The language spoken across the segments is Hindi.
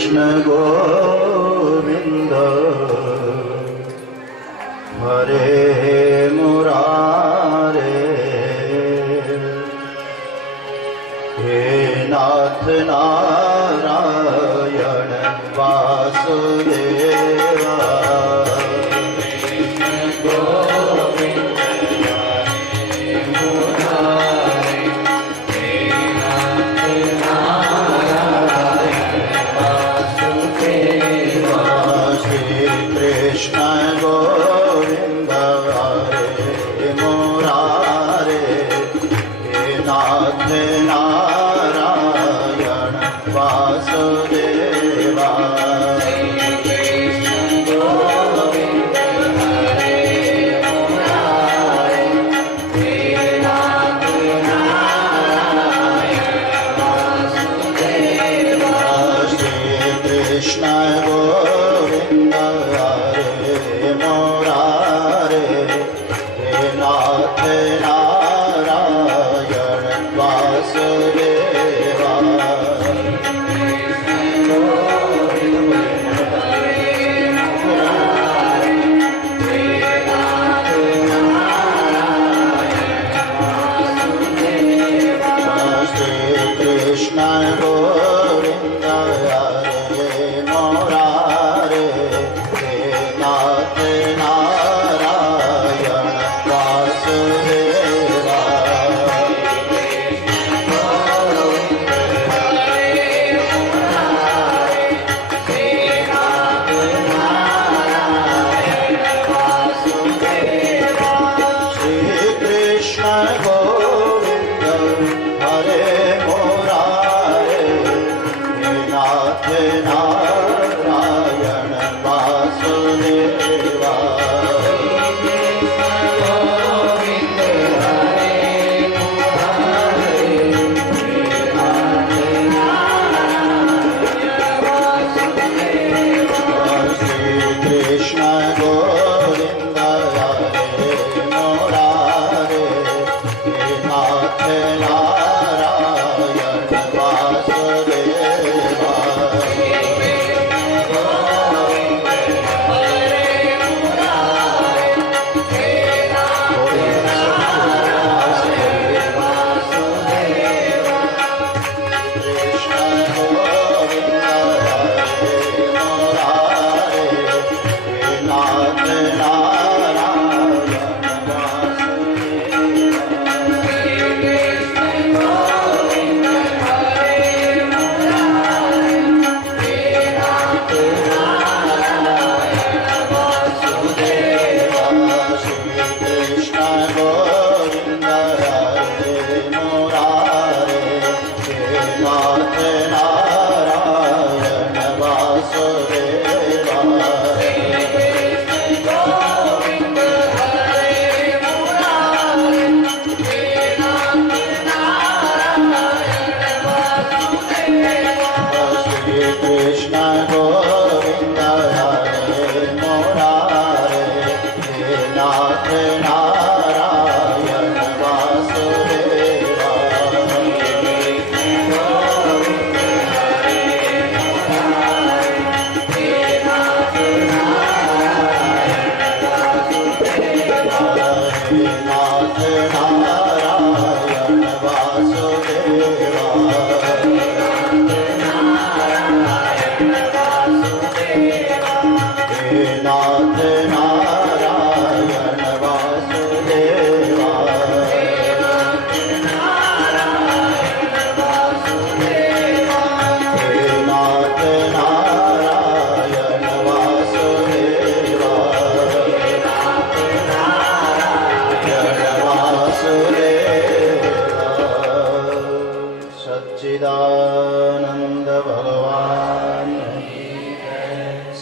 कृष्ण गोविंद हरे मुरारे हे नाथ नारायण वासुदेवा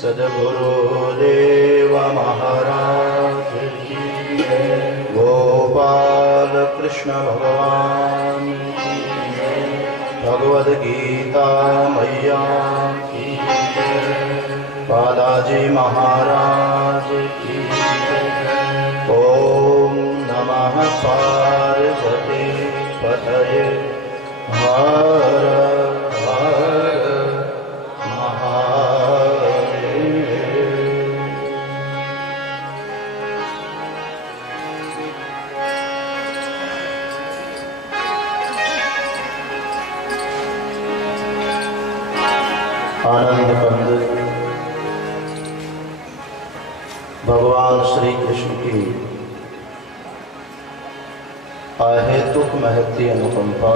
सद्गुरुदेव महाराज की जय। गोपाल कृष्ण भगवान की जय। भगवद गीता मैया की जय। बालाजी महाराज की जय। ओम नमः पार्वती पतये हर हर महादेव। आनंद कंद भगवान श्री कृष्ण की अहेतुक महती अनुकंपा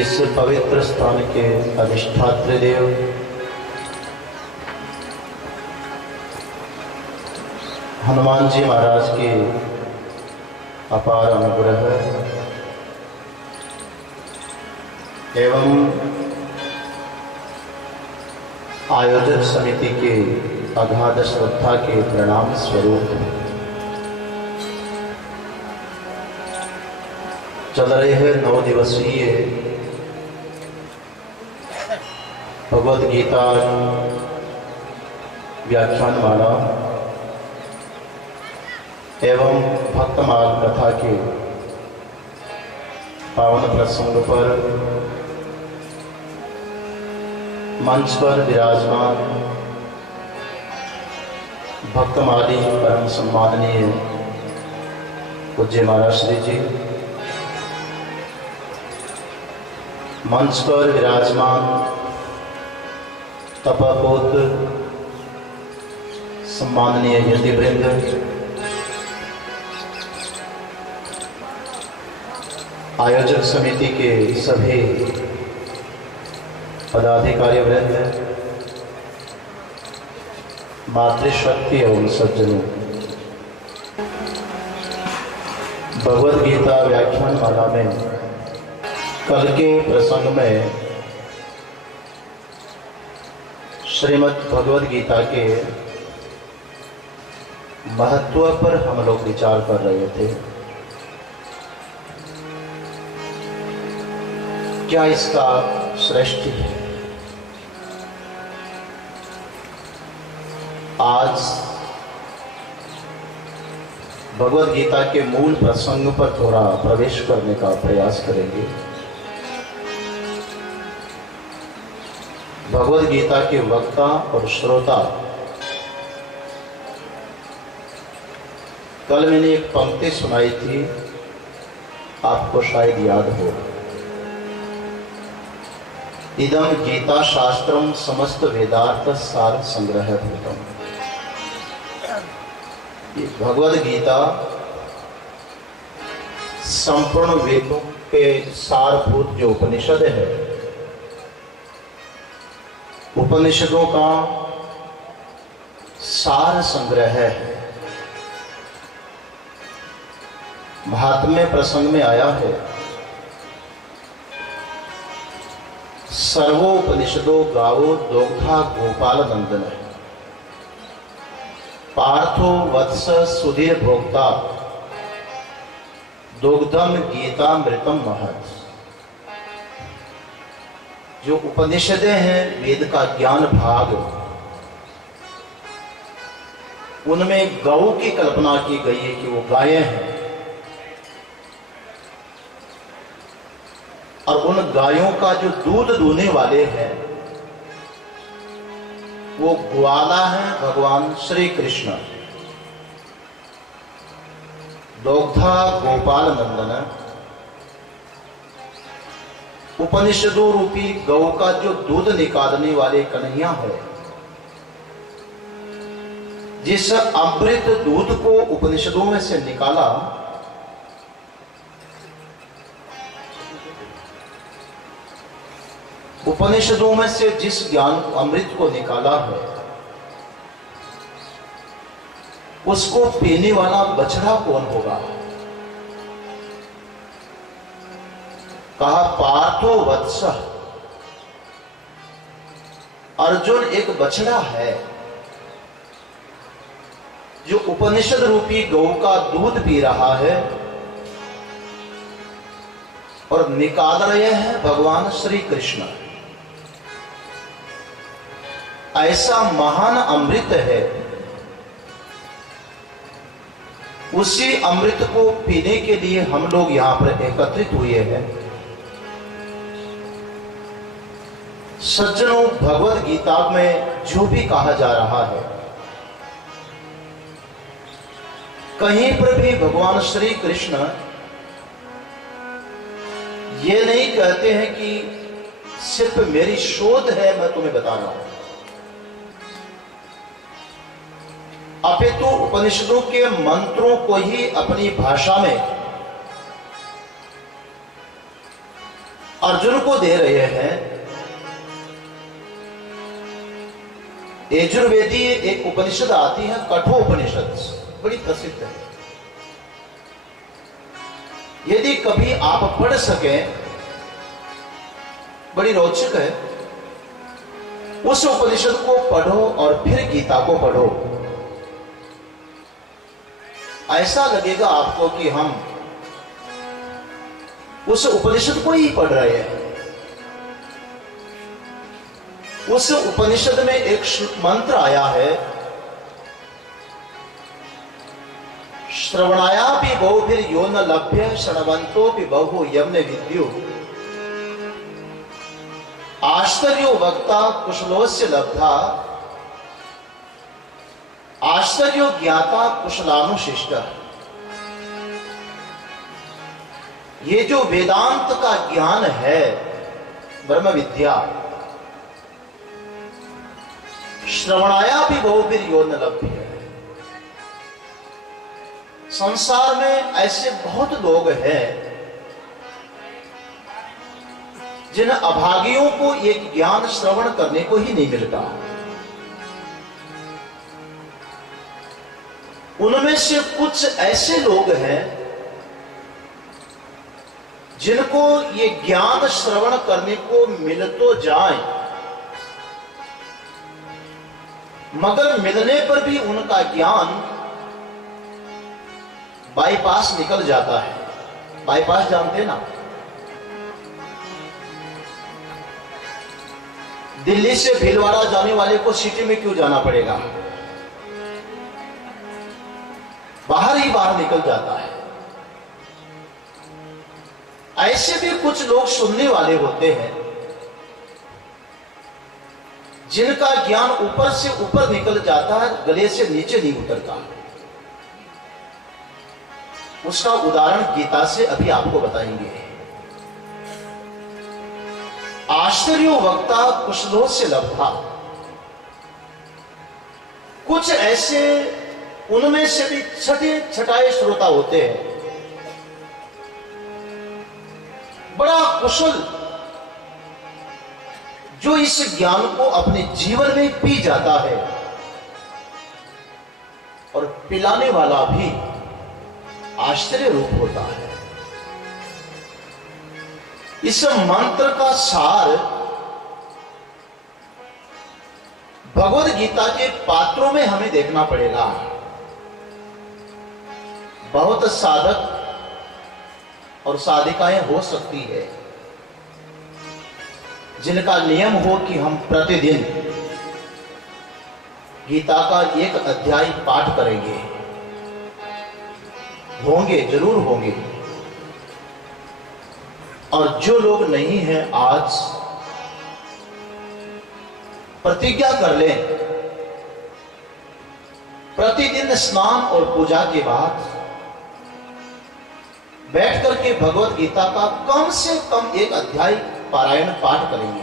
इस पवित्र स्थान के अधिष्ठात्री देव हनुमान जी महाराज के अपार अनुग्रह एवं आयोजक समिति के अगाध श्रद्धा के प्रणाम स्वरूप चल रहे 9 दिवसीय भगवद गीता व्याख्यानमाला एवं भक्तमाल कथा के पावन प्रसंग पर मंच पर विराजमान भक्तमाली परम सम्माननीय पूज्य महाराज श्री जी, मंच पर विराजमान तपोत सम्माननीय यतिवृंद, आयोजक समिति के सभी पदाधिकारी वृंद, मातृशक्ति एवं सज्जनों, भगवद गीता व्याख्यान माला में कल के प्रसंग में श्रीमद् भगवद गीता के महत्व पर हम लोग विचार कर रहे थे। क्या इसका श्रेष्ठ है? आज भगवद गीता के मूल प्रसंग पर थोड़ा प्रवेश करने का प्रयास करेंगे। भगवद गीता के वक्ता और श्रोता, कल मैंने एक पंक्ति सुनाई थी, आपको शायद याद हो, इदम गीता शास्त्रम समस्त वेदार्थ सार संग्रह भूतम। ये भगवद गीता संपूर्ण वेदों के सारभूत जो उपनिषद है, उपनिषदों का सार संग्रह है। महात्म्य प्रसंग में आया है, सर्वोपनिषदो गावो दोग्धा गोपाल नंदन, पार्थो वत्स सुधीर भोक्ता, दुग्धम गीता मृतम महत्। जो उपनिषदें हैं, वेद का ज्ञान भाग, उनमें गौ की कल्पना की गई है कि वो गायें हैं, और उन गायों का जो दूध दूहने वाले हैं वो ग्वाला है भगवान श्री कृष्ण। दोग्धा गोपाल नंदन, उपनिषदों रूपी गौ का जो दूध निकालने वाले कन्हैया है, जिस अमृत दूध को उपनिषदों में से निकाला, उपनिषदों में से जिस ज्ञान अमृत को निकाला है, उसको पीने वाला बछड़ा कौन होगा? कहा पार्थो वत्स, अर्जुन एक बछड़ा है जो उपनिषद रूपी गौ का दूध पी रहा है, और निकाल रहे हैं भगवान श्री कृष्ण। ऐसा महान अमृत है, उसी अमृत को पीने के लिए हम लोग यहां पर एकत्रित हुए हैं। सज्जनों, भगवद गीता में जो भी कहा जा रहा है, कहीं पर भी भगवान श्री कृष्ण ये नहीं कहते हैं कि सिर्फ मेरी शोध है, मैं तुम्हें बता रहा हूं। अपितु उपनिषदों के मंत्रों को ही अपनी भाषा में अर्जुन को दे रहे हैं। यजुर्वेदी एक उपनिषद आती है, कठोपनिषद, बड़ी प्रसिद्ध है। यदि कभी आप पढ़ सकें, बड़ी रोचक है, उस उपनिषद को पढ़ो और फिर गीता को पढ़ो। ऐसा लगेगा आपको कि हम उस उपनिषद को ही पढ़ रहे हैं। उस उपनिषद में एक मंत्र आया है, श्रवणाया भी बहुभिर यो न लभ्य श्रवंतो भी बहु यम्न विद्यु आश्चर्यो वक्ता कुशलोस्य लब्धा आश्चर्यो ज्ञाता कुशलानुशिष्ट। ये जो वेदांत का ज्ञान है, ब्रह्म विद्या, श्रवणाया भी बहुभिर यो न लभ्य। संसार में ऐसे बहुत लोग हैं जिन अभागियों को एक ज्ञान श्रवण करने को ही नहीं मिलता। उनमें से कुछ ऐसे लोग हैं जिनको ये ज्ञान श्रवण करने को मिल तो जाए, मगर मिलने पर भी उनका ज्ञान बाईपास निकल जाता है। बाईपास जानते ना? दिल्ली से भीलवाड़ा जाने वाले को सिटी में क्यों जाना पड़ेगा? बाहर ही बाहर निकल जाता है। ऐसे भी कुछ लोग सुनने वाले होते हैं जिनका ज्ञान ऊपर से ऊपर निकल जाता है, गले से नीचे नहीं उतरता। उसका उदाहरण गीता से अभी आपको बताएंगे। आश्चर्यो वक्ता कुशलों से लब्धा। कुछ ऐसे उनमें से भी छठे छठाए श्रोता होते हैं, बड़ा कुशल, जो इस ज्ञान को अपने जीवन में पी जाता है, और पिलाने वाला भी आश्चर्य रूप होता है। इस मंत्र का सार भगवद गीता के पात्रों में हमें देखना पड़ेगा। बहुत साधक और साधिकाएं हो सकती है जिनका नियम हो कि हम प्रतिदिन गीता का एक अध्याय पाठ करेंगे। होंगे, जरूर होंगे। और जो लोग नहीं हैं, आज प्रतिज्ञा कर लें, प्रतिदिन स्नान और पूजा के बाद बैठ करके भगवत गीता का कम से कम एक अध्याय पारायण पाठ करेंगे।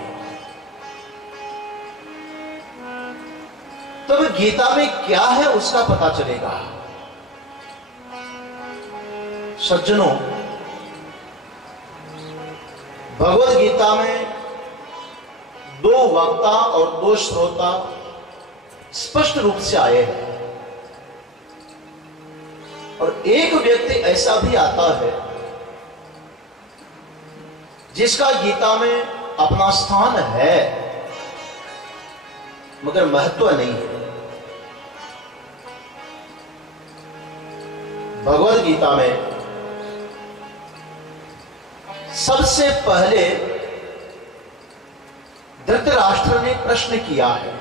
तब गीता में क्या है उसका पता चलेगा। सज्जनों, भगवद गीता में दो वक्ता और दो श्रोता स्पष्ट रूप से आए हैं, और एक व्यक्ति ऐसा भी आता है जिसका गीता में अपना स्थान है मगर महत्व नहीं है। भगवद गीता में सबसे पहले धृतराष्ट्र ने प्रश्न किया है,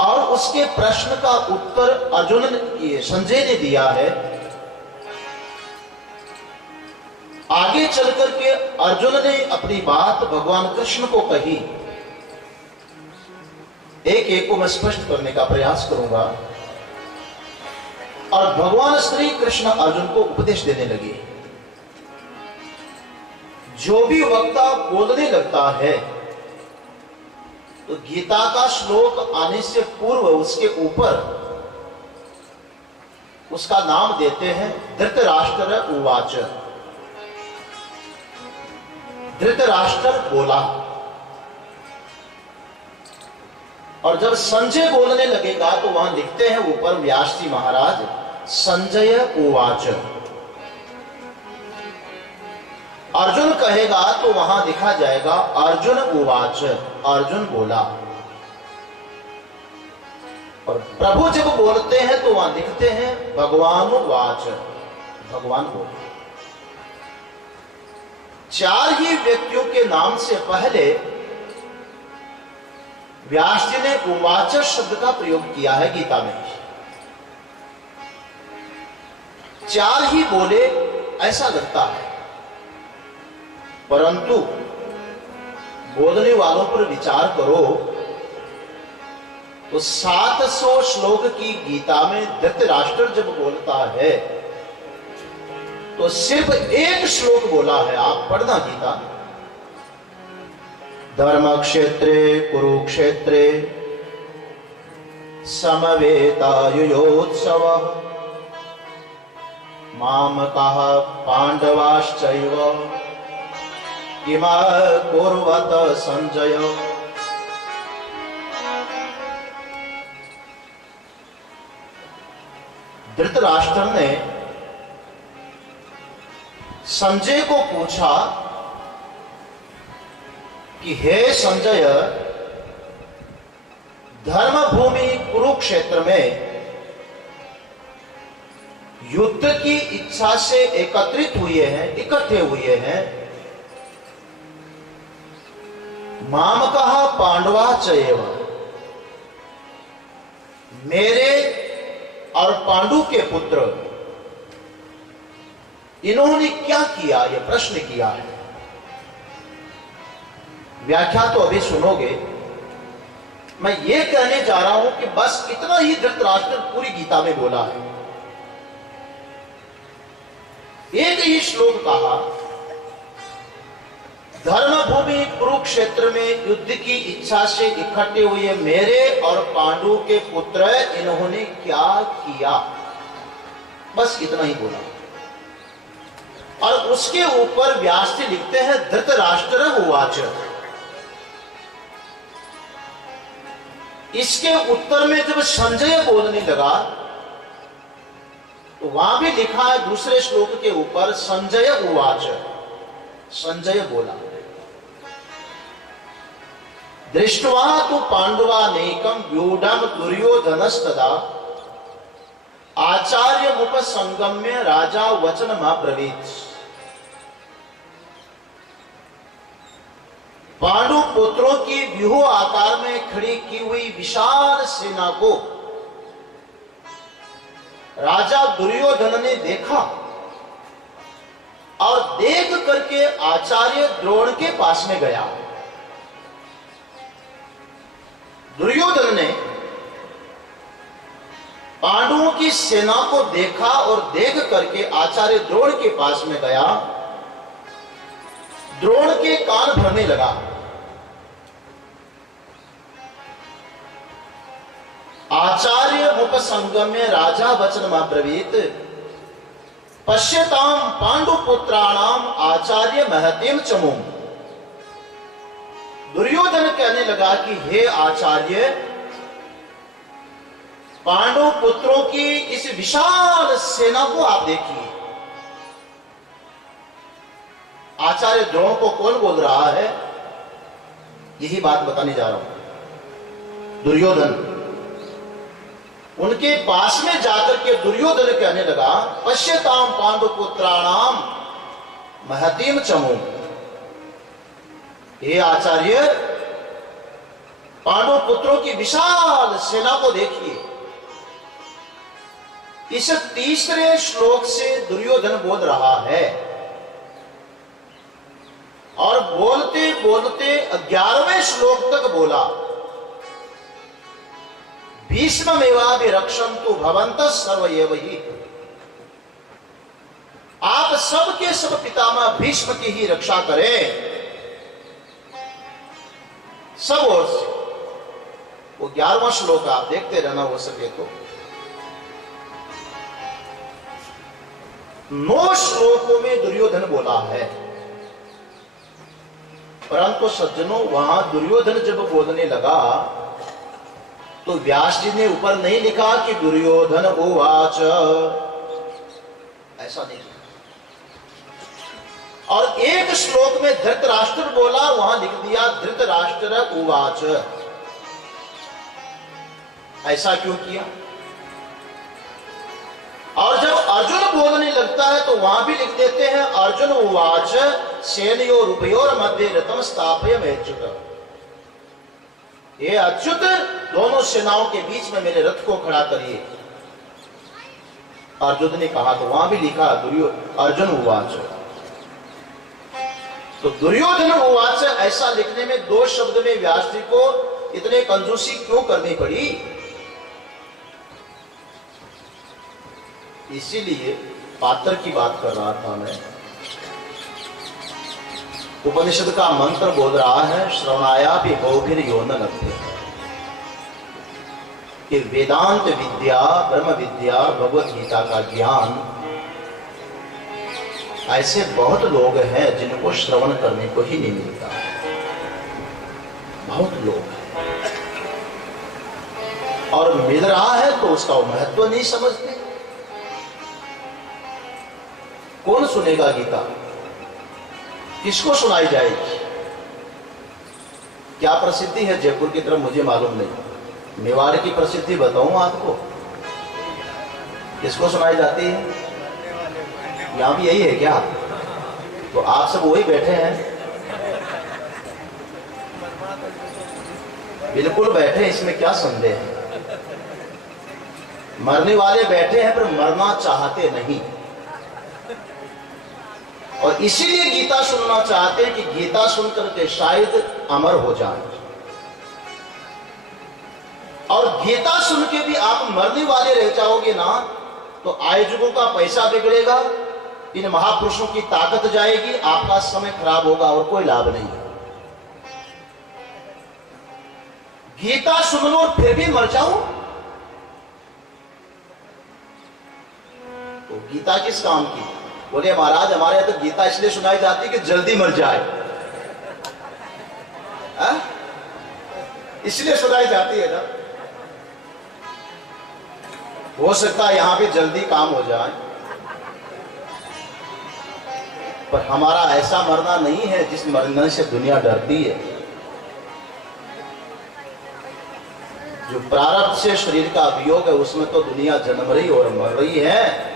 और उसके प्रश्न का उत्तर अर्जुन ने, संजय ने दिया है। आगे चलकर के अर्जुन ने अपनी बात भगवान कृष्ण को कही। एक एक को मैं स्पष्ट करने का प्रयास करूंगा। और भगवान श्री कृष्ण अर्जुन को उपदेश देने लगे। जो भी वक्ता बोलने लगता है तो गीता का श्लोक आने से पूर्व उसके ऊपर उसका नाम देते हैं धृतराष्ट्र उवाच। धृतराष्ट्र बोला। और जब संजय बोलने लगेगा तो वहां लिखते हैं ऊपर व्यास जी महाराज संजय उवाच। अर्जुन कहेगा तो वहां लिखा जाएगा अर्जुन उवाच, अर्जुन बोला। और प्रभु जब बोलते हैं तो वहां लिखते हैं भगवान उवाच, भगवान बोले। चार ही व्यक्तियों के नाम से पहले व्यास जी ने उवाच शब्द का प्रयोग किया है गीता में। चार ही बोले ऐसा लगता है, परंतु बोलने वालों पर विचार करो तो 700 श्लोक की गीता में धृतराष्ट्र जब बोलता है तो सिर्फ एक श्लोक बोला है। आप पढ़ना गीता। धर्म क्षेत्रे कुरुक्षेत्रे समवेतायुयोत्सव मामकः पांडवाश्चैव किमा कुर्वत संजय। धृतराष्ट्र ने संजय को पूछा कि हे संजय, धर्मभूमि कुरुक्षेत्र में युद्ध की इच्छा से एकत्रित हुए हैं, इकट्ठे हुए हैं। मामकः पांडवाश्चैव, मेरे और पांडु के पुत्र, इन्होंने क्या किया, यह प्रश्न किया है। व्याख्या तो अभी सुनोगे। मैं ये कहने जा रहा हूं कि बस इतना ही धृतराष्ट्र पूरी गीता में बोला है। एक ही श्लोक कहा, धर्मभूमि कुरुक्षेत्र में युद्ध की इच्छा से इकट्ठे हुए मेरे और पांडु के पुत्र, इन्होंने क्या किया, बस इतना ही बोला। और उसके ऊपर व्यास जी लिखते हैं धृतराष्ट्र उवाच। इसके उत्तर में जब संजय बोलने लगा तो वहां भी लिखा है दूसरे श्लोक के ऊपर संजय उवाच, संजय बोला। दृष्ट्वा तु पांडवानेकं व्यूढ़ं दुर्योधनस्तदा आचार्यमुपसंगम्य राजा वचनमब्रवीत्। पांडु पुत्रों की व्यूह आकार में खड़ी की हुई विशाल सेना को राजा दुर्योधन ने देखा और देख करके आचार्य द्रोण के पास में गया। दुर्योधन ने पांडवों की सेना को देखा और देख करके आचार्य द्रोण के पास में गया। द्रोण के कान भरने लगा। आचार्य उपसंगम्य राजा वचनमब्रवीत् पश्यताम पांडुपुत्राणाम आचार्य महतीम चमुम। दुर्योधन कहने लगा कि हे आचार्य, पांडु पुत्रों की इस विशाल सेना को आप देखिए। आचार्य द्रोण को कौन बोल रहा है, यही बात बताने जा रहा हूं। दुर्योधन उनके पास में जाकर के दुर्योधन कहने लगा पश्यताम पांडुपुत्राणाम महतीम चमू। हे आचार्य, पांडु पुत्रों की विशाल सेना को देखिए। इस तीसरे श्लोक से दुर्योधन बोल रहा है और बोलते बोलते 11वें श्लोक तक बोला। भीष्ममेवाभिरक्षन्तु भवन्तः सर्व एव हि। आप सब के सब पितामह भीष्म की ही रक्षा करें सब ओर से। वो 11वां श्लोक आप देखते रहना हो सके तो। 9 श्लोकों में दुर्योधन बोला है, परंतु सज्जनों वहां दुर्योधन जब बोलने लगा तो व्यास जी ने ऊपर नहीं लिखा कि दुर्योधन उवाच, ऐसा नहीं। और एक श्लोक में धृतराष्ट्र बोला, वहां लिख दिया धृतराष्ट्र उवाच। ऐसा क्यों किया? और जब अर्जुन बोलने लगता है तो वहां भी लिख देते हैं अर्जुन उवाच सेनयोर उभयोर मध्य रथम स्थापयमेच्युत। ये अच्युत दोनों सेनाओं के बीच में मेरे रथ को खड़ा करिए। अर्जुन ने कहा तो वहां भी लिखा अर्जुन उवाच। तो दुर्योधन उवाच ऐसा लिखने में 2 शब्द में व्यास जी को इतने कंजूसी क्यों करनी पड़ी? इसीलिए पात्र की बात कर रहा था मैं। उपनिषद का मंत्र बोल रहा है श्रवणाया भी बहुभिर यो न लभ्य, कि वेदांत विद्या ब्रह्म विद्या भगवत गीता का ज्ञान ऐसे बहुत लोग हैं जिनको श्रवण करने को ही नहीं मिलता। बहुत लोग हैं और मिल रहा है तो उसका महत्व नहीं समझते। कौन सुनेगा गीता? किसको सुनाई जाएगी? क्या प्रसिद्धि है जयपुर की तरफ मुझे मालूम नहीं। मेवाड़ की प्रसिद्धि बताऊं आपको, किसको सुनाई जाती है? यहां भी यही है क्या? तो आप सब वही बैठे हैं, बिल्कुल बैठे, इसमें क्या संदेह है? मरने वाले बैठे हैं पर मरना चाहते नहीं, और इसीलिए गीता सुनना चाहते हैं कि गीता सुनकर के शायद अमर हो जाए। और गीता सुन के भी आप मरने वाले रह जाओगे ना तो आयोजकों का पैसा बिगड़ेगा, इन महापुरुषों की ताकत जाएगी, आपका समय खराब होगा और कोई लाभ नहीं है। गीता सुन लो और फिर भी मर जाओ तो गीता किस काम की? बोले महाराज हमारे यहां तो गीता इसलिए सुनाई जाती कि जल्दी मर जाए, इसलिए सुनाई जाती है ना। हो सकता है यहां भी जल्दी काम हो जाए, पर हमारा ऐसा मरना नहीं है जिस मरने से दुनिया डरती है। जो प्रारब्ध से शरीर का वियोग है उसमें तो दुनिया जन्म रही और मर रही है।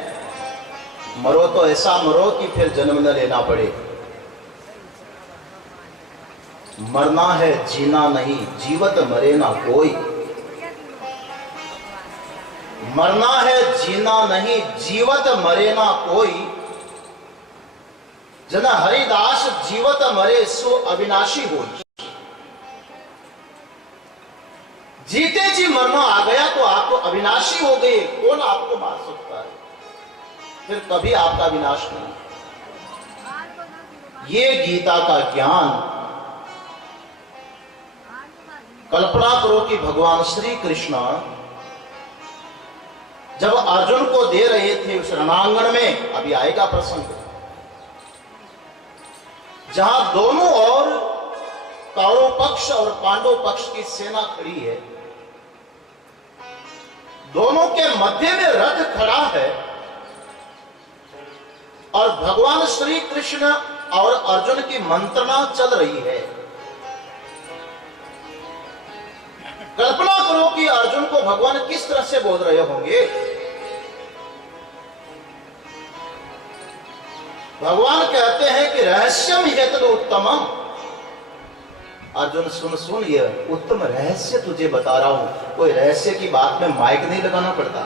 मरो तो ऐसा मरो कि फिर जन्म न लेना पड़े। मरना है जीना नहीं, जीवत मरे ना कोई। मरना है जीना नहीं, जीवत मरे ना कोई। जना हरिदास जीवत मरे सो अविनाशी हो। जीते जी मरना आ गया तो आप तो अविनाशी हो गए, कौन आपको मार सकता है? फिर कभी आपका विनाश नहीं। ये गीता का ज्ञान, कल्पना करो कि भगवान श्री कृष्ण जब अर्जुन को दे रहे थे उस रणांगण में, अभी आएगा प्रसंग जहां दोनों ओर कौरव पक्ष और पांडव पक्ष की सेना खड़ी है, दोनों के मध्य में रथ खड़ा है और भगवान श्री कृष्ण और अर्जुन की मंत्रणा चल रही है। कल्पना करो कि अर्जुन को भगवान किस तरह से बोल रहे होंगे। भगवान कहते हैं कि रहस्यम हेतु उत्तमम। अर्जुन सुन ये उत्तम रहस्य तुझे बता रहा हूं। कोई रहस्य की बात में माइक नहीं लगाना पड़ता।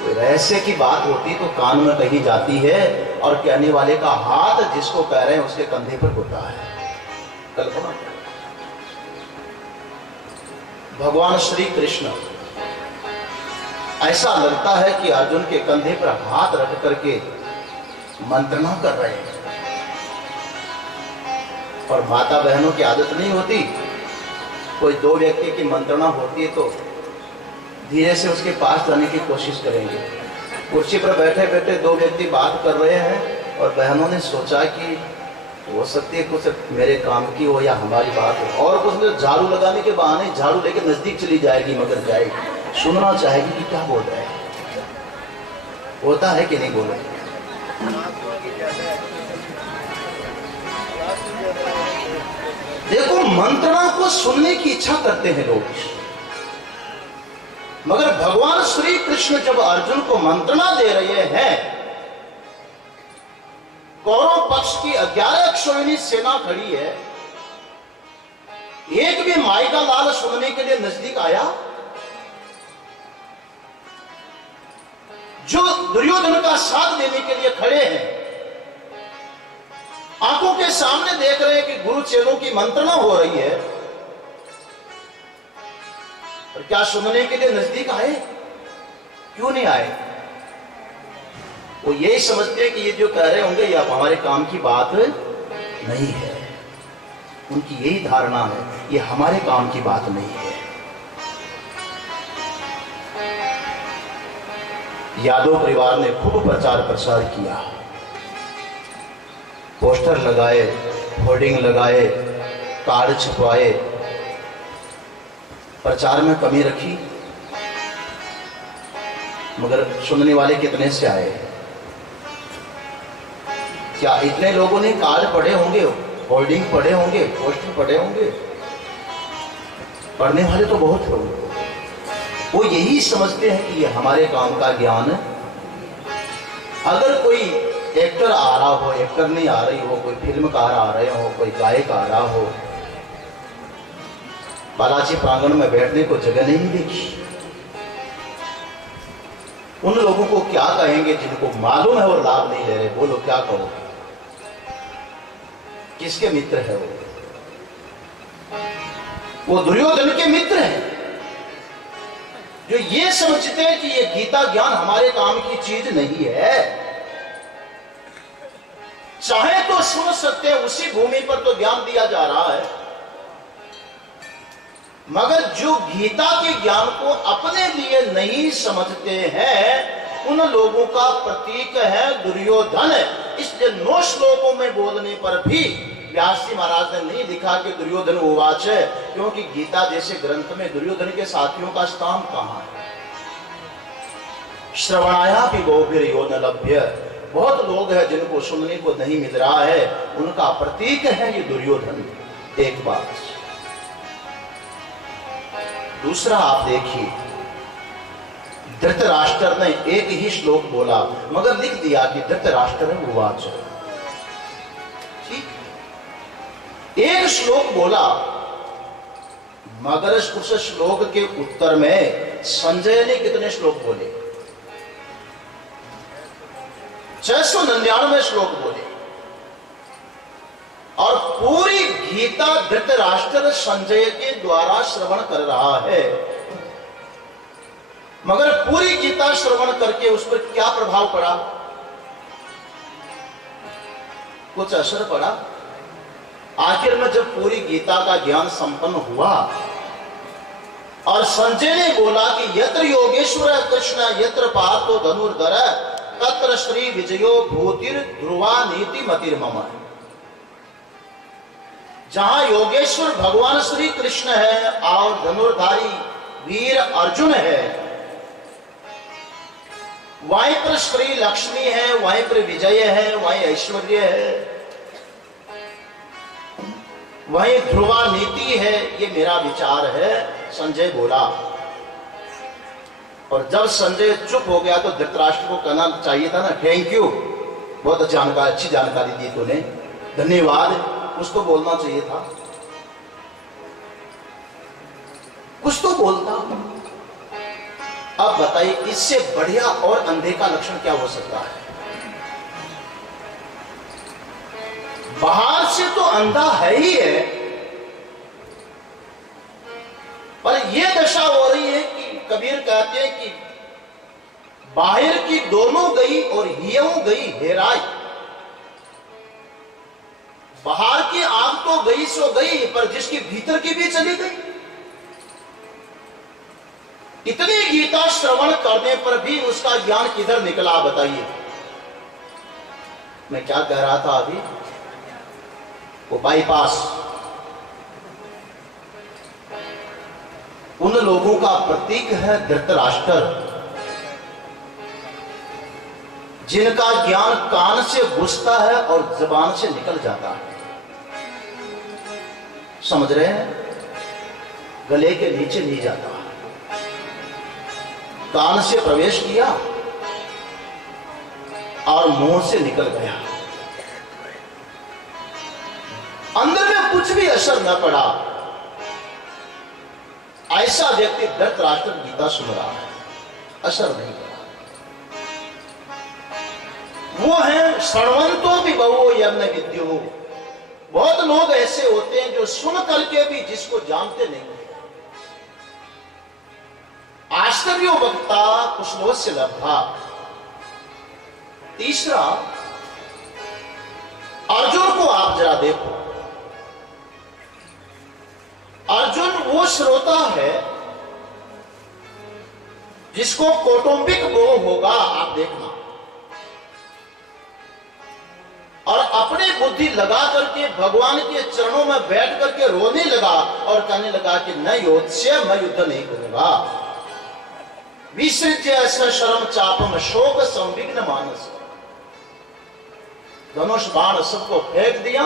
कोई रहस्य की बात होती तो कान में कही जाती है और कहने वाले का हाथ जिसको कह रहे हैं उसके कंधे पर होता है। कल्पना, भगवान श्री कृष्ण ऐसा लगता है कि अर्जुन के कंधे पर हाथ रख करके मंत्रणा कर रहे हैं। और माता बहनों की आदत नहीं होती, कोई दो व्यक्ति की मंत्रणा होती है तो धीरे से उसके पास जाने की कोशिश करेंगे। कुर्सी पर बैठे बैठे दो व्यक्ति बात कर रहे हैं और बहनों ने सोचा कि हो सकती है कुछ मेरे काम की हो या हमारी बात हो, और कुछ झाड़ू लगाने के बहाने झाड़ू लेके नजदीक चली जाएगी, मगर जाएगी, सुनना चाहेगी कि क्या बोल रहा है। होता है कि नहीं बोले? देखो, मंत्रणा को सुनने की इच्छा करते हैं लोग, मगर भगवान श्री कृष्ण जब अर्जुन को मंत्रणा दे रहे हैं, कौरव पक्ष की 11 अक्षौहिणी सेना खड़ी है, एक भी माई का लाल सुनने के लिए नजदीक आया? जो दुर्योधन का साथ देने के लिए खड़े हैं, आंखों के सामने देख रहे हैं कि गुरु चेलों की मंत्रणा हो रही है, और क्या सुनने के लिए नजदीक आए? क्यों नहीं आए? वो यही समझते हैं कि ये जो कह रहे होंगे ये अब हमारे काम की बात नहीं है। उनकी यही धारणा है, ये हमारे काम की बात नहीं है। यादव परिवार ने खूब प्रचार प्रसार किया, पोस्टर लगाए, होर्डिंग लगाए, कार्ड छपवाए, प्रचार में कमी रखी, मगर सुनने वाले कितने से आए? क्या इतने लोगों ने कार्ड पढ़े होंगे, होर्डिंग पढ़े होंगे, पोस्टर पढ़े होंगे? पढ़ने वाले तो बहुत लोग, वो यही समझते हैं कि ये हमारे काम का ज्ञान है। अगर कोई एक्टर आ रहा हो, एक्टर नहीं आ रही हो, कोई फिल्मकार आ रहे हो, कोई गायक आ रहा हो, बालाजी प्रांगण में बैठने को जगह नहीं मिलेगी। उन लोगों को क्या कहेंगे जिनको मालूम है और लाभ नहीं ले रहे? बोलो, क्या कहोगे? किसके मित्र है वो? वो दुर्योधन के मित्र हैं, जो ये समझते हैं कि ये गीता ज्ञान हमारे काम की चीज नहीं है। चाहे तो सुन सकते हैं, उसी भूमि पर तो ज्ञान दिया जा रहा है, मगर जो गीता के ज्ञान को अपने लिए नहीं समझते हैं, उन लोगों का प्रतीक है दुर्योधन। इसलिए 9 श्लोकों में बोलने पर भी व्यास जी महाराज ने नहीं लिखा कि दुर्योधन उवाच है, क्योंकि गीता जैसे ग्रंथ में दुर्योधन के साथियों का स्थान कहां है? श्रवणाया भी गोभिर्यो न लभ्य, बहुत लोग हैं जिनको सुनने को नहीं मिल रहा है, उनका प्रतीक है ये दुर्योधन। एक बात। दूसरा, आप देखिए, धृतराष्ट्र ने एक ही श्लोक बोला, मगर लिख दिया कि धृतराष्ट्र उवाच। ठीक, एक श्लोक बोला, मगर उस श्लोक के उत्तर में संजय ने कितने श्लोक बोले? 699 श्लोक बोले, और पूरी गीता धृतराष्ट्र संजय के द्वारा श्रवण कर रहा है, मगर पूरी गीता श्रवण करके उस पर क्या प्रभाव पड़ा? कुछ असर पड़ा? आखिर में जब पूरी गीता का ज्ञान संपन्न हुआ और संजय ने बोला कि यत्र योगेश्वर कृष्ण यत्र पार्थो धनुर्धर तत्र श्री विजयो भूतिर ध्रुवा नीति मतिर्मम, जहां योगेश्वर भगवान श्री कृष्ण है और धनुर्धारी वीर अर्जुन है, वहीं पर श्री लक्ष्मी है, वहीं पर विजय है, वहीं ऐश्वर्य है, वहीं ध्रुवा नीति है, ये मेरा विचार है, संजय बोला। और जब संजय चुप हो गया तो धृतराष्ट्र को कहना चाहिए था ना, थैंक यू, बहुत अच्छी जानकारी दी तूने, धन्यवाद, कुछ तो बोलना चाहिए था, कुछ तो बोलता। अब बताइए, इससे बढ़िया और अंधे का लक्षण क्या हो सकता है? बाहर से तो अंधा है ही है, पर यह दशा हो रही है कि कबीर कहते हैं कि बाहर की दोनों गई और हियऊ गई हेराई। बाहर की आग तो गई सो गई, पर जिसकी भीतर की भी चली गई। इतनी गीता श्रवण करने पर भी उसका ज्ञान किधर निकला, बताइए। मैं क्या कह रहा था अभी, वो बाईपास उन लोगों का प्रतीक है धृतराष्ट्र, जिनका ज्ञान कान से घुसता है और जबान से निकल जाता है। समझ रहे हैं, गले के नीचे नहीं जाता, कान से प्रवेश किया और मुंह से निकल गया, अंदर में कुछ भी असर न पड़ा। ऐसा व्यक्ति धृतराष्ट्र गीता सुन रहा है, असर नहीं पड़ा। वो है श्रवणतो भी बहु यज्ञ विद्यो। बहुत लोग ऐसे होते हैं जो सुन करके भी जिसको जानते नहीं। आश्चर्यो वक्ता कुशलोस्य लब्धा। तीसरा, अर्जुन को आप जरा देखो। अर्जुन वो श्रोता है जिसको कौटुंबिक मोह होगा, आप देखना, और अपनी बुद्धि लगा करके भगवान के चरणों में बैठ करके रोने लगा और कहने लगा कि न योत्स्य, मैं युद्ध नहीं करूंगा। विसृज्य शरम चापम शोक संविघ्न मानस। धनुष बाण सबको फेंक दिया,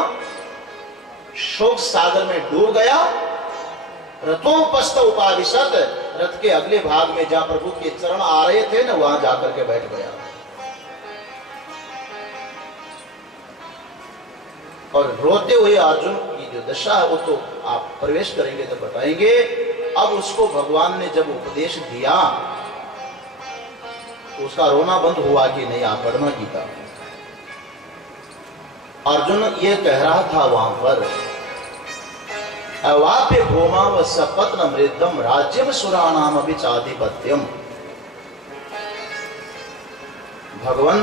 शोक सागर में डूब गया। रथोपस्थ उपादिशत, रथ के अगले भाग में जहां प्रभु के चरण आ रहे थे ना, वहां जाकर के बैठ गया। और रोते हुए अर्जुन की जो दशा है वो तो आप प्रवेश करेंगे तो बताएंगे। अब उसको भगवान ने जब उपदेश दिया तो उसका रोना बंद हुआ कि नहीं, आप पढ़ना गीता। अर्जुन ये कह रहा था वहां पर, अवाप्य भूमा व सपत्न मृदम राज्यम सुरानाम अभिचाधिपत्यम। भगवान,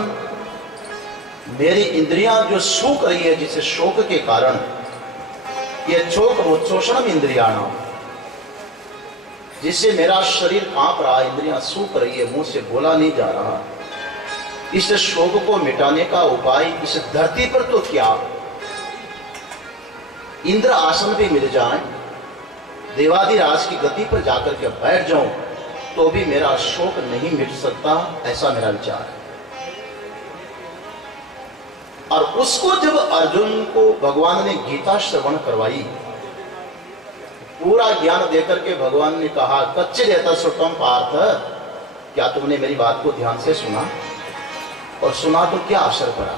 मेरी इंद्रियां जो सूख रही है जिसे शोक के कारण, ये शोषणम इंद्रियाणाम, जिससे मेरा शरीर कांप रहा, इंद्रियां सूख रही है, मुंह से बोला नहीं जा रहा। इस शोक को मिटाने का उपाय इस धरती पर तो क्या, इंद्र आसन भी मिल जाए, देवादिराज की गति पर जाकर के बैठ जाऊं तो भी मेरा शोक नहीं मिट सकता, ऐसा मेरा विचार है। और उसको जब अर्जुन को भगवान ने गीता श्रवण करवाई, पूरा ज्ञान देकर के भगवान ने कहा, कच्चे रहता सुटम पार्थ, क्या तुमने मेरी बात को ध्यान से सुना? और सुना तो क्या असर पड़ा,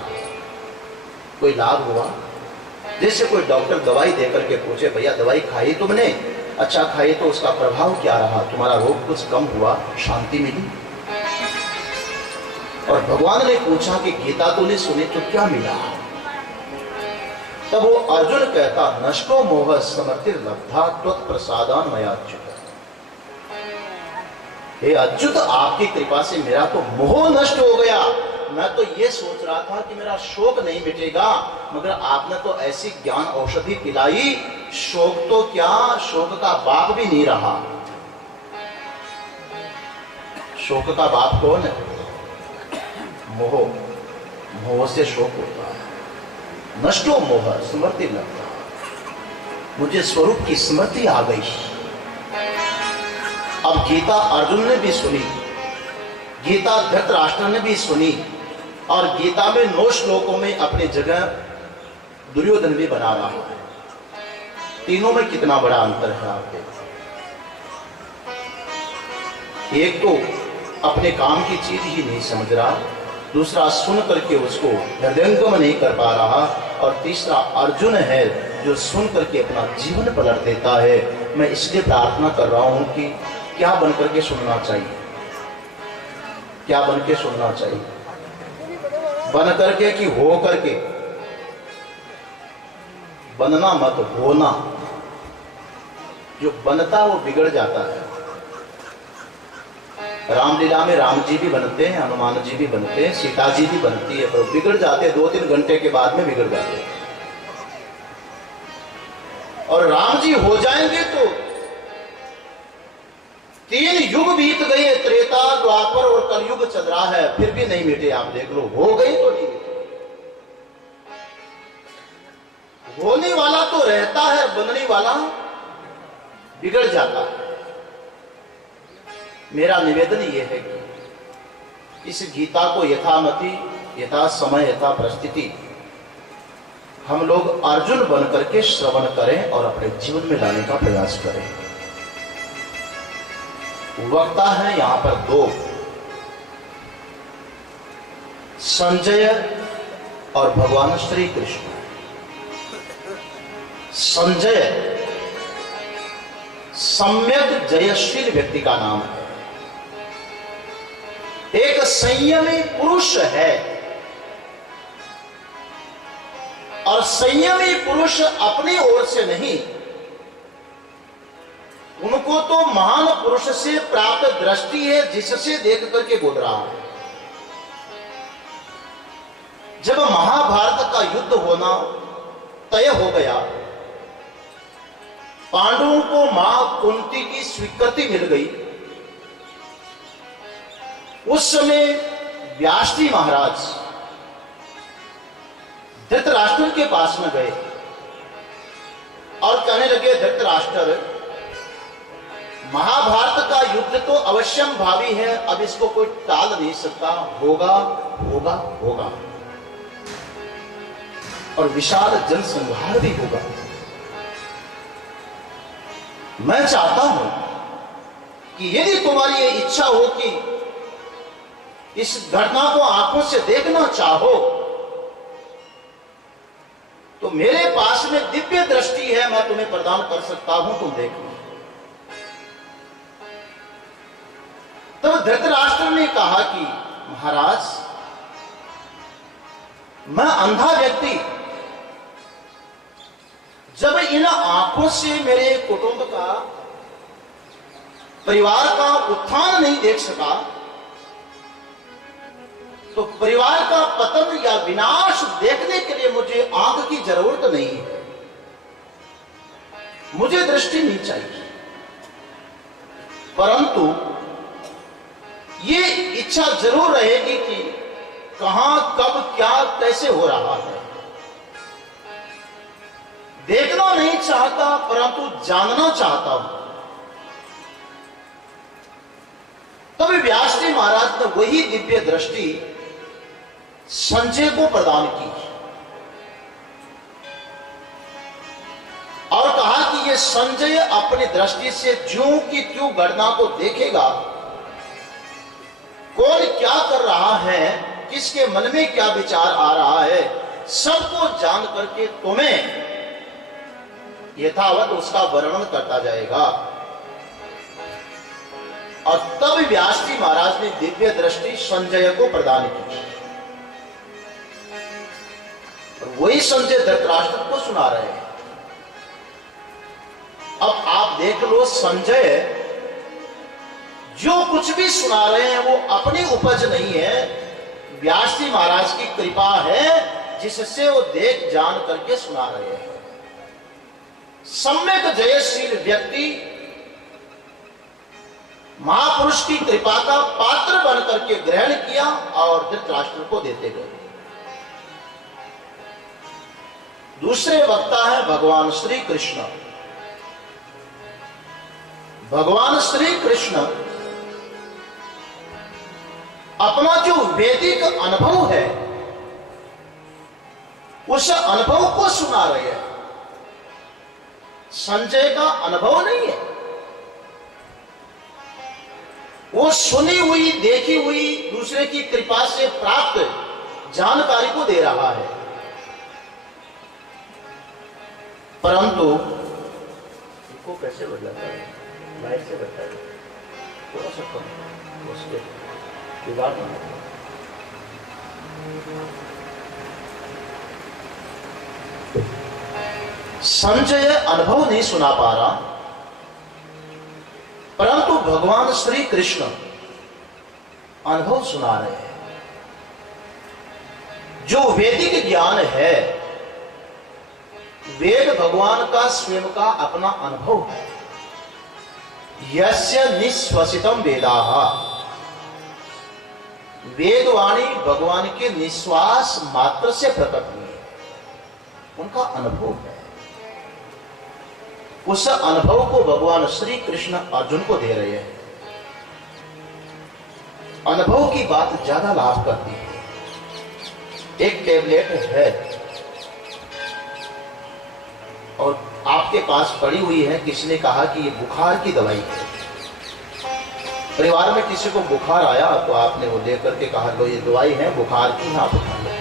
कोई लाभ हुआ? जैसे कोई डॉक्टर दवाई देकर के पूछे, भैया दवाई खाई तुमने? अच्छा खाई तो उसका प्रभाव क्या रहा, तुम्हारा रोग कुछ कम हुआ, शांति मिली? और भगवान ने पूछा कि गीता तूने सुनी तो क्या मिला? तब वो अर्जुन कहता, नष्टो मोह समर्थिर लब्धा त्वत् प्रसादान मया अच्युत। हे अच्युत, आपकी कृपा से मेरा तो मोह नष्ट हो गया। मैं तो ये सोच रहा था कि मेरा शोक नहीं मिटेगा, मगर आपने तो ऐसी ज्ञान औषधि पिलाई, शोक तो क्या, शोक का बाप भी नहीं रहा। शोक का बाप कौन है? मोह। मोह से शोक होता है। नष्टो मोह स्मृति लगता, मुझे स्वरूप की स्मृति आ गई। अब गीता अर्जुन ने भी सुनी, गीता धृतराष्ट्र ने भी सुनी, और गीता में 9 श्लोकों में अपनी जगह दुर्योधन भी बना रहा है। तीनों में कितना बड़ा अंतर है आप देखो। एक तो अपने काम की चीज ही नहीं समझ रहा, दूसरा सुन करके उसको हृदयंगम नहीं कर पा रहा, और तीसरा अर्जुन है जो सुन करके अपना जीवन पलट देता है। मैं इसलिए प्रार्थना कर रहा हूं कि क्या बन करके सुनना चाहिए, क्या बन के सुनना चाहिए? बन करके कि हो करके? बनना मत, होना। जो बनता वो बिगड़ जाता है। रामलीला में राम जी भी बनते हैं, हनुमान जी भी बनते हैं, सीता जी भी बनती है, पर बिगड़ जाते 2-3 घंटे के बाद में बिगड़ जाते हैं। और राम जी हो जाएंगे तो 3 युग बीत गए, त्रेता, द्वापर और कलयुग चल रहा है, फिर भी नहीं मिटे। आप देख लो, हो गए तो नहीं मिटे। होने वाला तो रहता है, बनने वाला बिगड़ जाता है। मेरा निवेदन यह है कि इस गीता को यथामति, यथा समय, यथा परिस्थिति हम लोग अर्जुन बनकर के श्रवण करें और अपने जीवन में लाने का प्रयास करें। वक्ता है यहां पर 2, संजय और भगवान श्री कृष्ण। संजय सम्यक जयशील व्यक्ति का नाम है, एक संयमी पुरुष है। और संयमी पुरुष अपनी ओर से नहीं, उनको तो महान पुरुष से प्राप्त दृष्टि है, जिससे देख करके बोल रहा है। जब महाभारत का युद्ध होना तय हो गया, पांडवों को मां कुंती की स्वीकृति मिल गई, उस समय व्यास जी महाराज धृतराष्ट्र के पास में गए और कहने लगे, धृतराष्ट्र, महाभारत का युद्ध तो अवश्यम भावी है, अब इसको कोई टाल नहीं सकता, होगा होगा होगा, और विशाल जनसंहार भी होगा। मैं चाहता हूं कि यदि तुम्हारी ये इच्छा हो कि इस घटना को आंखों से देखना चाहो, तो मेरे पास में दिव्य दृष्टि है, मैं तुम्हें प्रदान कर सकता हूं, तुम देखो। तब धृतराष्ट्र ने कहा कि महाराज, मैं अंधा व्यक्ति, जब इन आंखों से मेरे कुटुंब का, परिवार का उत्थान नहीं देख सका, तो परिवार का पतन या विनाश देखने के लिए मुझे आंख की जरूरत नहीं है, मुझे दृष्टि नहीं चाहिए। परंतु ये इच्छा जरूर रहेगी कि कहां, कब, क्या, कैसे हो रहा है। देखना नहीं चाहता, परंतु जानना चाहता हूं। तभी व्यास जी महाराज ने वही दिव्य दृष्टि संजय को प्रदान की और कहा कि यह संजय अपनी दृष्टि से ज्यों की त्यों घटना को देखेगा, कौन क्या कर रहा है, किसके मन में क्या विचार आ रहा है, सबको जान करके तुम्हें यथावत उसका वर्णन करता जाएगा। और तब व्यास जी महाराज ने दिव्य दृष्टि संजय को प्रदान की। वही संजय धृतराष्ट्र को सुना रहे हैं। अब आप देख लो, संजय जो कुछ भी सुना रहे हैं वो अपनी उपज नहीं है, व्यास जी महाराज की कृपा है, जिससे वो देख जान करके सुना रहे हैं। सम्यक जयशील व्यक्ति महापुरुष की कृपा का पात्र बन करके ग्रहण किया और धृतराष्ट्र को देते गए। दूसरे वक्ता है भगवान श्री कृष्ण। भगवान श्री कृष्ण अपना जो वैदिक अनुभव है उस अनुभव को सुना रहे हैं। संजय का अनुभव नहीं है, वो सुनी हुई, देखी हुई, दूसरे की कृपा से प्राप्त जानकारी को दे रहा है। परंतु इसको कैसे बदलाता है, लाइट से बदलता है, थोड़ा सा कम, उसके बिगाड़ ना। संजय अनुभव नहीं सुना पा रहा, परंतु भगवान श्री कृष्ण अनुभव सुना रहे हैं। जो वैदिक ज्ञान है, वेद भगवान का स्वयं का अपना अनुभव है। यस्य निश्वसितम वेदाः, वेदवाणी भगवान के निश्वास मात्र से प्रकट हुई है, उनका अनुभव है। उस अनुभव को भगवान श्री कृष्ण अर्जुन को दे रहे हैं। अनुभव की बात ज्यादा लाभ करती है। एक टेबलेट है और आपके पास पड़ी हुई है, किसी ने कहा कि ये बुखार की दवाई है। परिवार में किसी को बुखार आया तो आपने वो लेकर के कहा लो ये दवाई है बुखार की, हाँ बुखार लो।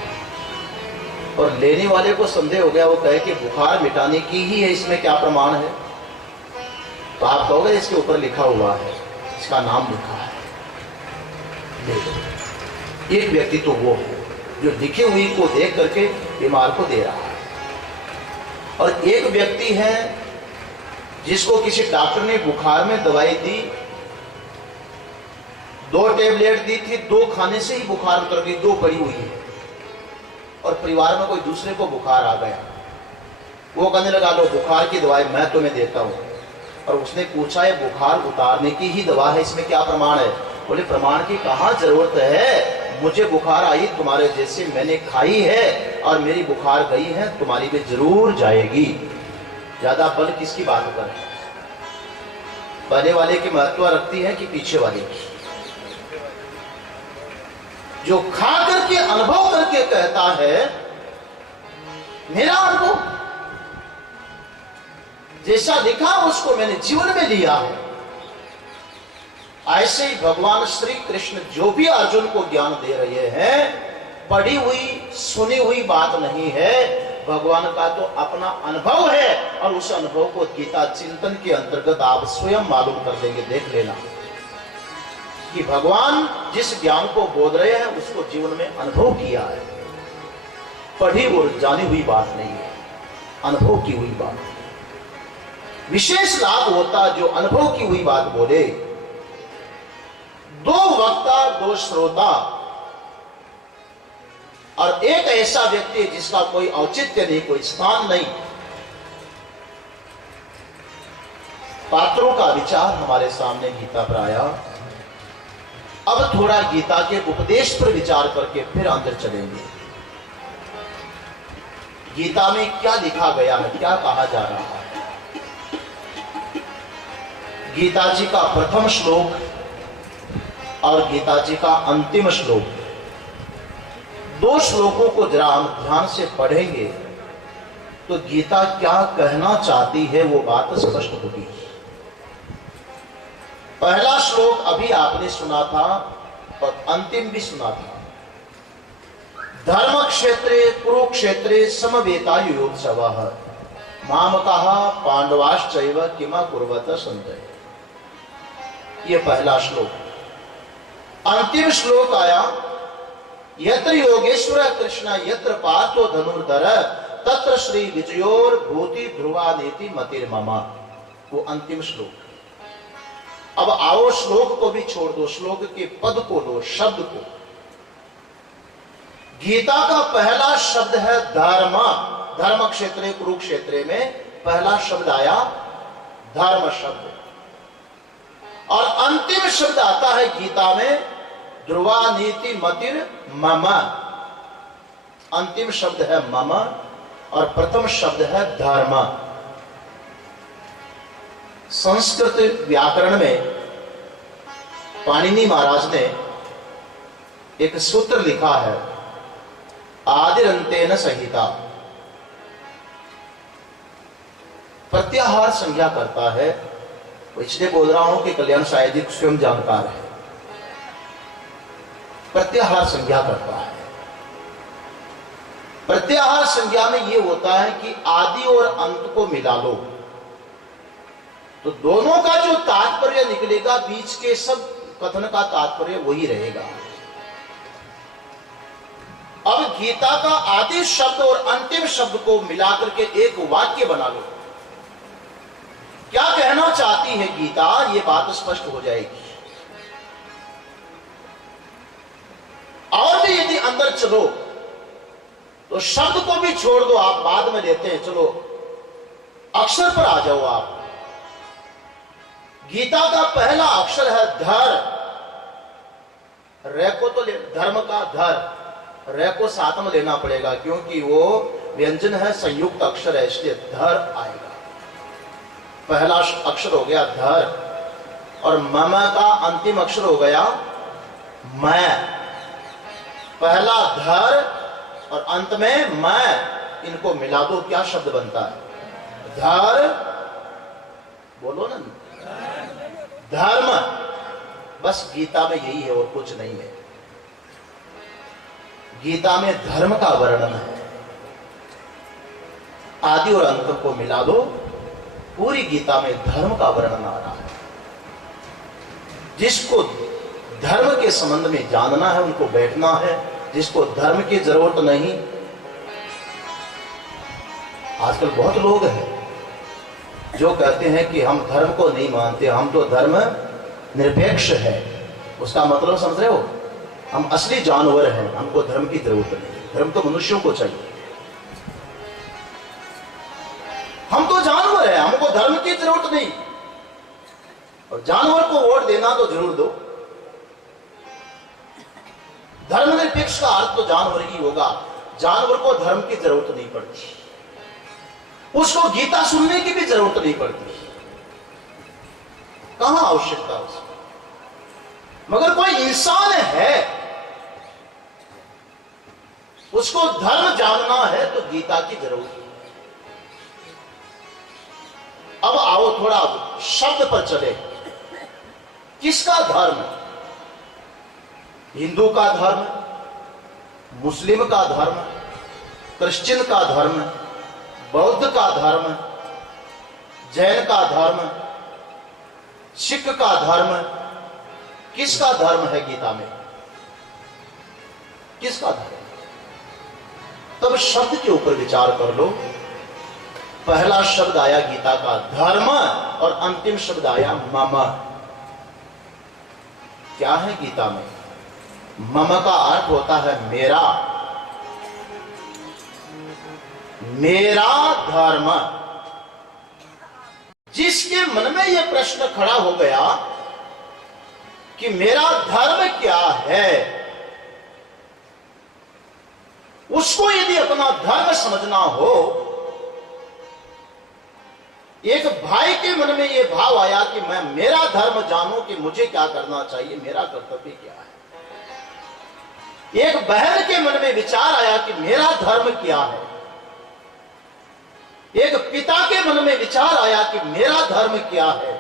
और लेने वाले को संदेह हो गया, वो कहे कि बुखार मिटाने की ही है, इसमें क्या प्रमाण है? तो आप कहोगे इसके ऊपर लिखा हुआ है, इसका नाम लिखा है, ले लो। एक व्यक्ति तो वो है जो लिखी हुई को देख करके बीमार को दे रहा है, और एक व्यक्ति है जिसको किसी डॉक्टर ने बुखार में दवाई दी, 2 टेबलेट दी थी, 2 खाने से ही बुखार उतर गई, 2 पड़ी हुई है, और परिवार में कोई दूसरे को बुखार आ गया, वो कहने लगा लो बुखार की दवाई मैं तुम्हें देता हूं। और उसने पूछा ये बुखार उतारने की ही दवा है, इसमें क्या प्रमाण है? बोले प्रमाण की कहां जरूरत है, मुझे बुखार आई तुम्हारे जैसे, मैंने खाई है और मेरी बुखार गई है, तुम्हारी भी जरूर जाएगी। ज्यादा बल किसकी बात पर है? पहले वाले की महत्व रखती है कि पीछे वाले की? जो खा करके अनुभव करके कहता है मेरा अनुभव जैसा लिखा उसको मैंने जीवन में लिया है, ऐसे ही भगवान श्री कृष्ण जो भी अर्जुन को ज्ञान दे रहे हैं, पढ़ी हुई सुनी हुई बात नहीं है, भगवान का तो अपना अनुभव है। और उस अनुभव को गीता चिंतन के अंतर्गत आप स्वयं मालूम कर देंगे। देख लेना कि भगवान जिस ज्ञान को बोल रहे हैं उसको जीवन में अनुभव किया है, पढ़ी और जानी हुई बात नहीं है, अनुभव की हुई बात। विशेष लाभ होता जो अनुभव की हुई बात बोले। 2 वक्ता 2 श्रोता और एक ऐसा व्यक्ति जिसका कोई औचित्य नहीं, कोई स्थान नहीं। पात्रों का विचार हमारे सामने गीता पर आया। अब थोड़ा गीता के उपदेश पर विचार करके फिर अंदर चलेंगे। गीता में क्या लिखा गया है, क्या कहा जा रहा है? गीता जी का प्रथम श्लोक और गीता जी का अंतिम श्लोक, 2 श्लोकों को जरा हम ध्यान से पढ़ेंगे तो गीता क्या कहना चाहती है वो बात स्पष्ट होगी। पहला श्लोक अभी आपने सुना था और अंतिम भी सुना था। धर्म क्षेत्रे कुरुक्षेत्रे समवेतायुयोत्सवः मामकाः पांडवाश्चैव किमा कुर्वत संजय। ये पहला श्लोक। अंतिम श्लोक आया यत्र योगेश्वर कृष्ण यत्र पार्थो धनुर्धर तत्र श्री विजयोर भूति ध्रुवा नीति मतिर्ममा। वो अंतिम श्लोक। अब आओ श्लोक को भी छोड़ दो, श्लोक के पद को लो, शब्द को। गीता का पहला शब्द है धर्म। धर्म क्षेत्रे कुरुक्षेत्रे में पहला शब्द आया धर्म शब्द, और अंतिम शब्द आता है गीता में ध्रुवा नीति मतिर मम। अंतिम शब्द है मम और प्रथम शब्द है धर्म। संस्कृत व्याकरण में पाणिनि महाराज ने एक सूत्र लिखा है आदिरंतेन संहिता। प्रत्याहार संज्ञा करता है, इसलिए बोल रहा हूं कि कल्याण शायद ही स्वयं जानकार है। प्रत्याहार संज्ञा करता है। प्रत्याहार संज्ञा में यह होता है कि आदि और अंत को मिला लो तो दोनों का जो तात्पर्य निकलेगा, बीच के सब कथन का तात्पर्य वही रहेगा। अब गीता का आदि शब्द और अंतिम शब्द को मिलाकर के एक वाक्य बना लो। क्या कहना चाहती है गीता, ये बात स्पष्ट हो जाएगी। अंदर चलो, तो शब्द को भी छोड़ दो, आप बाद में लेते हैं, चलो अक्षर पर आ जाओ आप। गीता का पहला अक्षर है धर। रे को तो धर्म का धर, रे को साथ में लेना पड़ेगा क्योंकि वो व्यंजन है, संयुक्त अक्षर है, इसलिए धर आएगा। पहला अक्षर हो गया धर और मम का अंतिम अक्षर हो गया मैं। पहला धर और अंत में मैं, इनको मिला दो, क्या शब्द बनता है? धर, बोलो ना, धर्म। बस गीता में यही है और कुछ नहीं है। गीता में धर्म का वर्णन है। आदि और अंत को मिला दो, पूरी गीता में धर्म का वर्णन आ रहा है। जिसको धर्म के संबंध में जानना है उनको बैठना है, जिसको धर्म की जरूरत नहीं। आजकल बहुत लोग हैं जो कहते हैं कि हम धर्म को नहीं मानते, हम तो धर्म निरपेक्ष है। उसका मतलब समझ रहे हो? हम असली जानवर हैं, हमको धर्म की जरूरत नहीं। धर्म तो मनुष्यों को चाहिए। हम तो जानवर हैं, हमको धर्म की जरूरत नहीं। और जानवर को वोट देना तो जरूर दो। धर्मनिरपेक्ष का अर्थ तो जानवर ही होगा। जानवर को धर्म की जरूरत नहीं पड़ती, उसको गीता सुनने की भी जरूरत नहीं पड़ती। कहां आवश्यकता उसकी? मगर कोई इंसान है, उसको धर्म जानना है तो गीता की जरूरत है। अब आओ थोड़ा शब्द पर चले। किसका धर्म? हिंदू का धर्म, मुस्लिम का धर्म, क्रिश्चियन का धर्म, बौद्ध का धर्म, जैन का धर्म, सिख का धर्म। किसका धर्म है गीता में? किसका धर्म? तब शब्द के ऊपर विचार कर लो। पहला शब्द आया गीता का धर्म और अंतिम शब्द आया मम। क्या है गीता में? मम का अर्थ होता है मेरा, मेरा धर्म। जिसके मन में यह प्रश्न खड़ा हो गया कि मेरा धर्म क्या है, उसको यदि अपना धर्म समझना हो, एक भाई के मन में यह भाव आया कि मैं मेरा धर्म जानूं कि मुझे क्या करना चाहिए, मेरा कर्तव्य क्या है। एक बहन के मन में विचार आया कि मेरा धर्म क्या है। एक पिता के मन में विचार आया कि मेरा धर्म क्या है।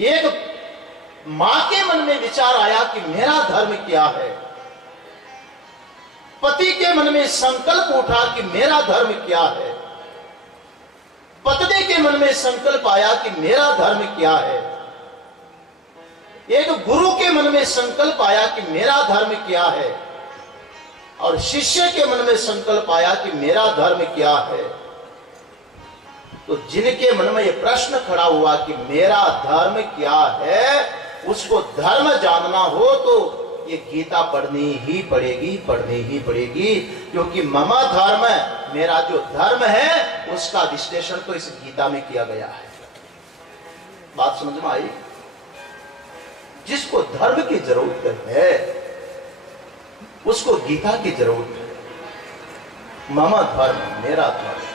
एक मां के मन में विचार आया कि मेरा धर्म क्या है। पति के मन में संकल्प उठा कि मेरा धर्म क्या है। पत्नी के मन में संकल्प आया कि मेरा धर्म क्या है। एक गुरु के मन में संकल्प आया कि मेरा धर्म क्या है। और शिष्य के मन में संकल्प आया कि मेरा धर्म क्या है। तो जिनके मन में यह प्रश्न खड़ा हुआ कि मेरा धर्म क्या है, उसको धर्म जानना हो तो ये गीता पढ़नी ही पड़ेगी, पढ़नी ही पड़ेगी। क्योंकि मम धर्म, मेरा जो धर्म है, उसका विश्लेषण तो इस गीता में किया गया है। बात समझ में आई? जिसको धर्म की जरूरत है उसको गीता की जरूरत है। मम धर्म, मेरा धर्म।